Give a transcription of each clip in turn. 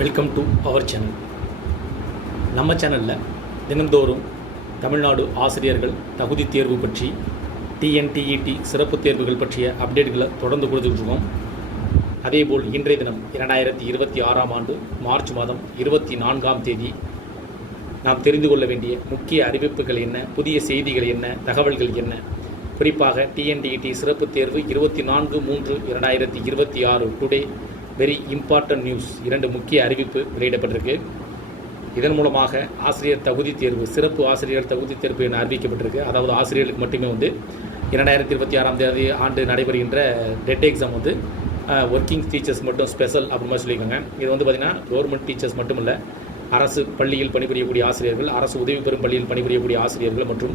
Welcome to our channel. நம்ம சேனலில் தினந்தோறும் தமிழ்நாடு ஆசிரியர்கள் தகுதி தேர்வு பற்றி, டிஎன்டிஇடி சிறப்பு தேர்வுகள் பற்றிய அப்டேட்களை தொடர்ந்து கொடுத்துட்ருக்கோம். அதேபோல் இன்றைய தினம் 2026ஆம் ஆண்டு மார்ச் மாதம் 24ஆம் தேதி நாம் தெரிந்து கொள்ள வேண்டிய முக்கிய அறிவிப்புகள் என்ன, புதிய செய்திகள் என்ன, தகவல்கள் என்ன, குறிப்பாக டிஎன்டிஇடி சிறப்பு தேர்வு 24/3/2026 டுடே வெரி இம்பார்ட்டன்ட் நியூஸ், 2 முக்கிய அறிவிப்பு வெளியிடப்பட்டிருக்கு. இதன் மூலமாக ஆசிரியர் தகுதி தேர்வு, சிறப்பு ஆசிரியர் தகுதி தேர்வு என அறிவிக்கப்பட்டிருக்கு. அதாவது ஆசிரியர்களுக்கு மட்டுமே 2026ஆம் ஆண்டு நடைபெறுகின்ற டெட் எக்ஸாம் ஒர்க்கிங் டீச்சர்ஸ் மட்டும் ஸ்பெஷல் அப்படிமா சொல்லியிருக்காங்க. இது பார்த்திங்கன்னா கவர்மெண்ட் டீச்சர்ஸ் மட்டும் இல்லை, அரசு பள்ளியில் பணிபுரியக்கூடிய ஆசிரியர்கள், அரசு உதவி பெறும் பள்ளியில் பணிபுரியக்கூடிய ஆசிரியர்கள் மற்றும்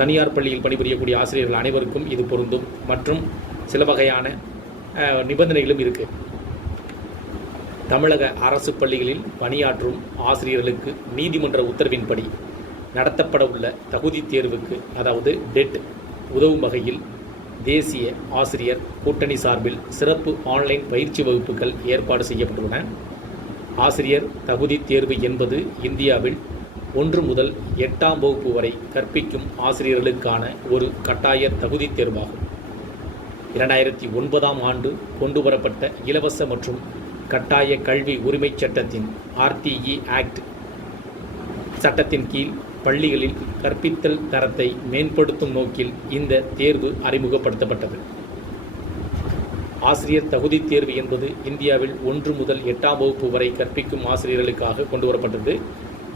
தனியார் பள்ளியில் பணிபுரியக்கூடிய ஆசிரியர்கள் அனைவருக்கும் இது பொருந்தும். மற்றும் சில வகையான நிபந்தனைகளும் இருக்குது. தமிழக அரசு பள்ளிகளில் பணியாற்றும் ஆசிரியர்களுக்கு நீதிமன்ற உத்தரவின்படி நடத்தப்பட உள்ள தகுதி தேர்வுக்கு, அதாவது டெட், உதவும் வகையில் தேசிய ஆசிரியர் கூட்டணி சார்பில் சிறப்பு ஆன்லைன் பயிற்சி வகுப்புகள் ஏற்பாடு செய்யப்பட்டுள்ளன. ஆசிரியர் தகுதி தேர்வு என்பது இந்தியாவில் 1 முதல் 8ஆம் வகுப்பு வரை கற்பிக்கும் ஆசிரியர்களுக்கான ஒரு கட்டாய தகுதி தேர்வாகும். 2009ஆம் ஆண்டு கொண்டுவரப்பட்ட இலவச மற்றும் கட்டாய கல்வி உரிமை சட்டத்தின் RTE ஆக்ட் சட்டத்தின் கீழ் பள்ளிகளில் கற்பித்தல் தரத்தை மேம்படுத்தும் நோக்கில் இந்த தேர்வு அறிமுகப்படுத்தப்பட்டது. ஆசிரியர் தகுதி தேர்வு என்பது இந்தியாவில் 1 முதல் 8ஆம் வகுப்பு வரை கற்பிக்கும் ஆசிரியர்களுக்காக கொண்டு வரப்பட்டது.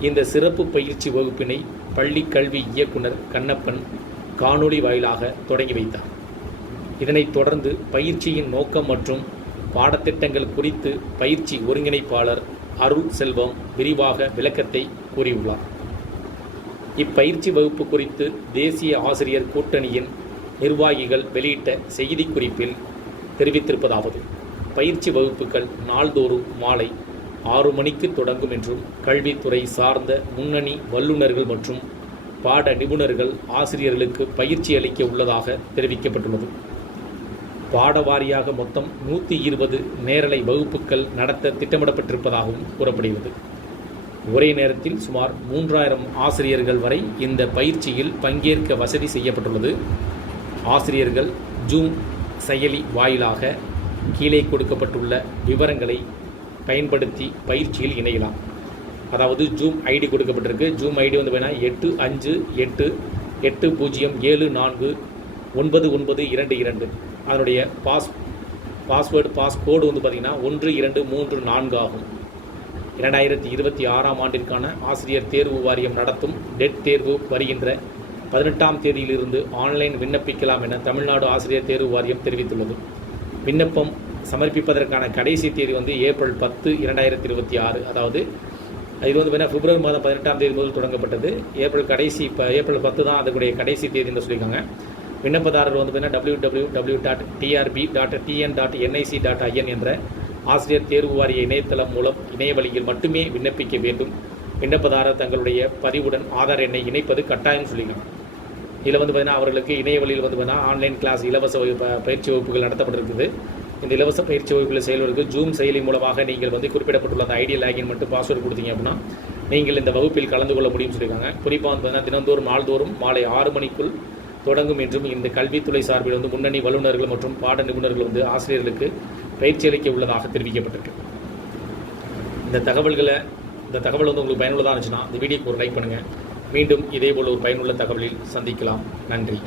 இந்த சிறப்பு பயிற்சி வகுப்பினை பள்ளி கல்வி இயக்குனர் கண்ணப்பன் காணொளி வாயிலாக தொடங்கி வைத்தார். இதனைத் தொடர்ந்து பயிற்சியின் நோக்கம் மற்றும் பாடத்திட்டங்கள் குறித்து பயிற்சி ஒருங்கிணைப்பாளர் அருள் செல்வம் விரிவாக விளக்கத்தை கூறியுள்ளார். இப்பயிற்சி வகுப்பு குறித்து தேசிய ஆசிரியர் கூட்டணியின் நிர்வாகிகள் வெளியிட்ட செய்திக்குறிப்பில் தெரிவித்திருப்பதாவது: பயிற்சி வகுப்புகள் நாள்தோறும் மாலை 6 மணிக்கு தொடங்கும் என்றும் கல்வித்துறை சார்ந்த முன்னணி வல்லுநர்கள் மற்றும் பாட நிபுணர்கள் ஆசிரியர்களுக்கு பயிற்சி அளிக்க உள்ளதாக தெரிவிக்கப்பட்டுள்ளது. பாடவாரியாக மொத்தம் 120 நேரலை வகுப்புகள் நடத்த திட்டமிடப்பட்டிருப்பதாகவும் கூறப்படுகிறது. ஒரே நேரத்தில் சுமார் 3000 ஆசிரியர்கள் வரை இந்த பயிற்சியில் பங்கேற்க வசதி செய்யப்பட்டுள்ளது. ஆசிரியர்கள் ஜூம் செயலி வாயிலாக கீழே கொடுக்கப்பட்டுள்ள விவரங்களை பயன்படுத்தி பயிற்சியில் இணையலாம். அதாவது ஜூம் ஐடி கொடுக்கப்பட்டிருக்கு. Zoom ID 858807499922. அதனுடைய பாஸ்கோடு பார்த்திங்கன்னா 1234 ஆகும். 2026ஆம் ஆண்டிற்கான ஆசிரியர் தேர்வு வாரியம் நடத்தும் டெட் தேர்வு வருகின்ற 18ஆம் தேதியிலிருந்து ஆன்லைன் விண்ணப்பிக்கலாம் என தமிழ்நாடு ஆசிரியர் தேர்வு வாரியம் தெரிவித்துள்ளது. விண்ணப்பம் சமர்ப்பிப்பதற்கான கடைசி தேதி ஏப்ரல் 10, 2026. அதாவது இது பிப்ரவரி மாதம் 18ஆம் தேதி முதல் தொடங்கப்பட்டது. ஏப்ரல் 10 தான் அதனுடைய கடைசி தேதின்னு சொல்லியிருக்காங்க. விண்ணப்பதாரர் www.trb.tn.nic.in என்ற ஆசிரியர் தேர்வு வாரிய இணையதளம் மூலம் இணைய வழியில் மட்டுமே விண்ணப்பிக்க வேண்டும். விண்ணப்பதாரர் தங்களுடைய பதிவுடன் ஆதார் எண்ணை இணைப்பது கட்டாயம் சொல்லியிருக்காங்க. இதில் அவர்களுக்கு இணைய வழியில் ஆன்லைன் கிளாஸ் இலவச பயிற்சி வகுப்புகள் நடத்தப்பட்டிருக்குது. இந்த இலவச பயிற்சி வகுப்புகளை செயல்படுவதற்கு ஜூம் செயலி மூலமாக நீங்கள் குறிப்பிடப்பட்டுள்ள அந்த ஐடி லாகின் மட்டும் பாஸ்வேர்டு கொடுத்தீங்க அப்படின்னா நீங்கள் இந்த வகுப்பில் கலந்து கொள்ள முடியும் சொல்லியிருக்காங்க. குறிப்பாக தினந்தோறும் நாள்தோறும் மாலை 6 மணிக்குள் தொடங்கும் என்றும் இந்த கல்வித்துறை சார்பில் முன்னணி வல்லுநர்கள் மற்றும் பாட நிபுணர்கள் ஆசிரியர்களுக்கு பயிற்சி அளிக்க உள்ளதாக தெரிவிக்கப்பட்டிருக்கு. இந்த தகவல் உங்களுக்கு பயனுள்ளதாக இருந்துச்சுன்னா இந்த வீடியோக்கு ஒரு லைக் பண்ணுங்கள். மீண்டும் இதேபோல் ஒரு பயனுள்ள தகவலில் சந்திக்கலாம். நன்றி.